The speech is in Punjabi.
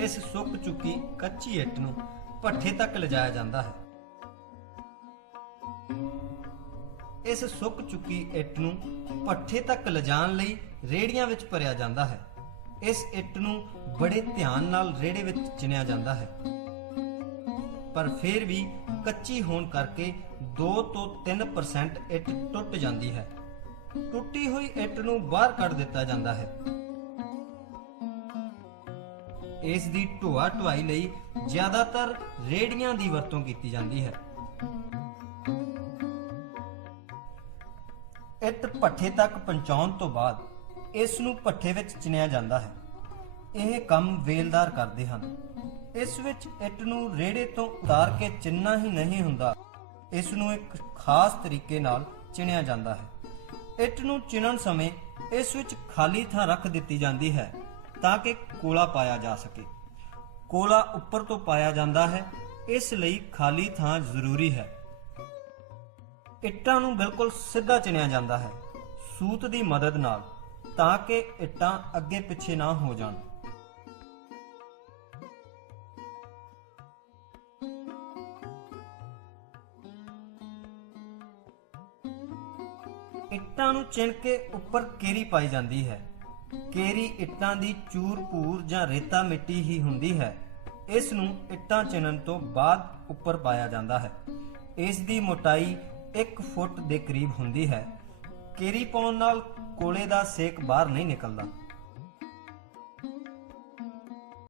इस सुक चुकी कच्ची ਇੱਟ ਨੂੰ ਭੱਠੇ तक ਲਿਜਾਇਆ ਜਾਂਦਾ ਹੈ। इस सुक चुकी ਇੱਟ ਨੂੰ ਭੱਠੇ तक ਲਿਜਾਣ ਲਈ ਰੇੜੀਆਂ ਵਿੱਚ ਭਰਿਆ ਜਾਂਦਾ ਹੈ। इस ਇੱਟ ਨੂੰ बड़े ध्यान नाल रेड़े विच चिनिया जाता है, पर फिर भी कच्ची होने करके 2 तो 3% ਇੱਟ टुट जाती है। टुटी हुई ਇੱਟ ਨੂੰ बाहर कढ़ दिता जाता है। इस दी ढोआ ढुआई लई ज्यादातर रेड़ियां दी वरतों की जाती है। ਇੱਟ ਭੱਠੇ तक पहुंचाउण तो बाद इस नूं भੱਠੇ विच चिनिया जाता है। ਇਹ ਕੰਮ ਵੇਲਦਾਰ ਕਰਦੇ ਹਨ। ਇਸ ਵਿੱਚ ਇੱਟ ਨੂੰ ਰੇੜੇ ਤੋਂ ਉਤਾਰ ਕੇ ਚਿਣਨਾ ਹੀ ਨਹੀਂ ਹੁੰਦਾ, ਇਸ ਨੂੰ ਇੱਕ ਖਾਸ ਤਰੀਕੇ ਨਾਲ ਚਿਣਿਆ ਜਾਂਦਾ ਹੈ। ਇੱਟ ਨੂੰ ਚਿਣਨ ਸਮੇਂ ਇਸ ਵਿੱਚ ਖਾਲੀ ਥਾਂ ਰੱਖ ਦਿੱਤੀ ਜਾਂਦੀ ਹੈ ਤਾਂ ਕਿ ਕੋਲਾ ਪਾਇਆ ਜਾ ਸਕੇ। ਕੋਲਾ ਉੱਪਰ ਤੋਂ ਪਾਇਆ ਜਾਂਦਾ ਹੈ, ਇਸ ਲਈ ਖਾਲੀ ਥਾਂ ਜ਼ਰੂਰੀ ਹੈ। ਇੱਟਾਂ ਨੂੰ ਬਿਲਕੁਲ ਸਿੱਧਾ ਚਿਣਿਆ ਜਾਂਦਾ ਹੈ ਸੂਤ ਦੀ ਮਦਦ ਨਾਲ, ਤਾਂ ਕਿ ਇੱਟਾਂ ਅੱਗੇ ਪਿੱਛੇ ਨਾ ਹੋ ਜਾਣ। ਇੱਟਾਂ ਨੂੰ ਚਿਣ ਕੇ ਉੱਪਰ ਕੇਰੀ ਪਾਈ ਜਾਂਦੀ ਹੈ। ਕੇਰੀ ਇੱਟਾਂ ਦੀ ਚੂਰ ਭੂਰ ਜਾਂ ਰੇਤਾ ਮਿੱਟੀ ਹੀ ਹੁੰਦੀ ਹੈ। ਇਸ ਨੂੰ ਇੱਟਾਂ ਚਿਣਨ ਤੋਂ ਬਾਅਦ ਉੱਪਰ ਪਾਇਆ ਜਾਂਦਾ ਹੈ। ਇਸ ਦੀ ਮੋਟਾਈ 1 ਫੁੱਟ ਦੇ ਕਰੀਬ ਹੁੰਦੀ ਹੈ। ਕੇਰੀ ਪਾਉਣ ਨਾਲ ਕੋਲੇ ਦਾ ਸੇਕ ਬਾਹਰ ਨਹੀਂ ਨਿਕਲਦਾ।